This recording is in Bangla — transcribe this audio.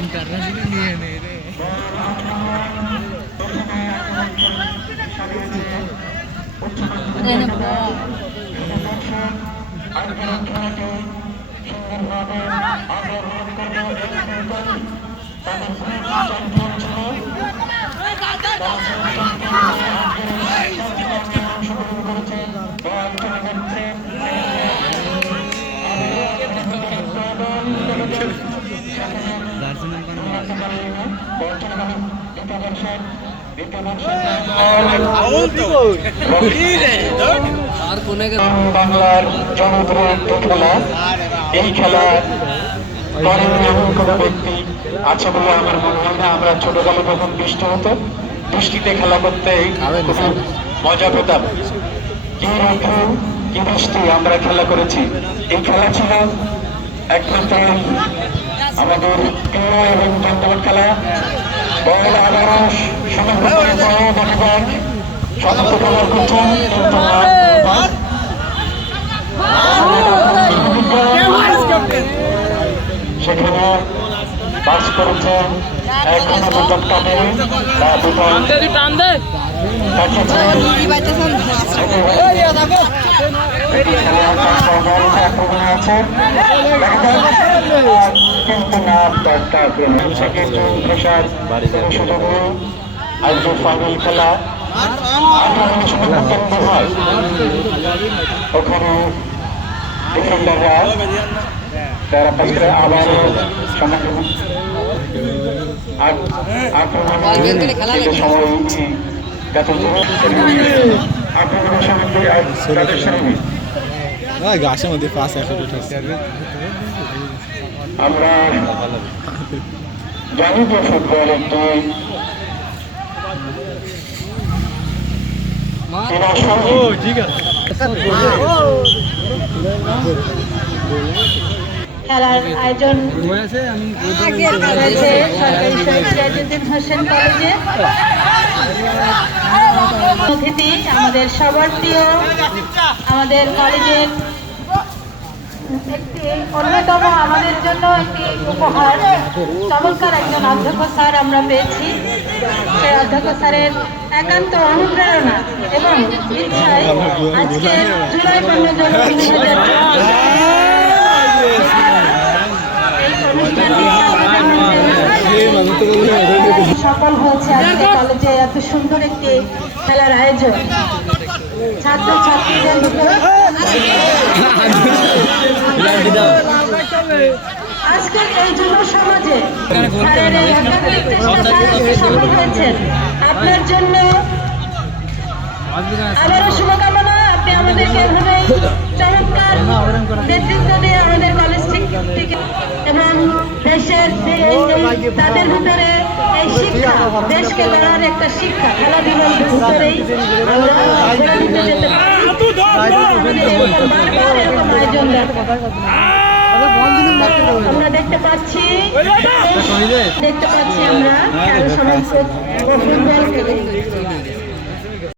इंटरनेशनल नहीं है मेरे বাংলার জনপ্রিয় খেলা। এই খেলা এমন কোনো ব্যক্তি আছে বলে আমার মনে হয় না। আমরা ছোটবেলা যখন বৃষ্টি হতো, বৃষ্টিতে খেলা করতে খুব মজা পেতাম। কি রৌদ্র কি বৃষ্টি আমরা খেলা করেছি। এই খেলা ছিল একমাত্র আমাদের প্রিয় এবং জমজমাট খেলা। বল আবারও সমগ্র দেখা যাক সমস্ত খেলার কঠিন সেখানে বাস করেছেন এখনো দুজন টানে বা দুজন আছে কিন্তু নাম আজকে ফাইনাল খেলা হয়। ওখানে ডিফেন্ডাররা তারা পাশে আবারও আক্রমণের সময় আক্রমণের সময় গাছের মধ্যে পাশে আমরা জানি যে ফুটবল একটি খেলার আয়োজন করেছে সরকারি শহীদ সিরাজউদ্দিন হোসেন কলেজে। অতিথি আমাদের সবার প্রিয়, আমাদের কলেজের একটি অন্যতম আমাদের জন্য একটি উপহার, চমৎকার একজন অধ্যক্ষ স্যার আমরা পেয়েছি। সেই অধ্যক্ষ স্যারের একান্ত অনুপ্রেরণা এবং ইচ্ছায় আজকে জুলাই 15 সফল হয়েছে আজকে কলেজে এত সুন্দর একটি খেলার আয়োজন। ছাত্রছাত্রীদের আজকের এই যুব সমাজে হয়েছেন আপনার জন্য আবারও শুভকামনা। আপনি আমাদেরকে এভাবেই চমৎকার নেতৃত্ব দিয়ে আমাদের কলেজ থেকে এবং দেশের তাদের ভিতরে এই শিক্ষা, দেশকে লড়ার একটা শিক্ষা খেলাধুলার ভিতরেই আমরা যেতে আমরা দেখতে পাচ্ছি আমরা ফুটবল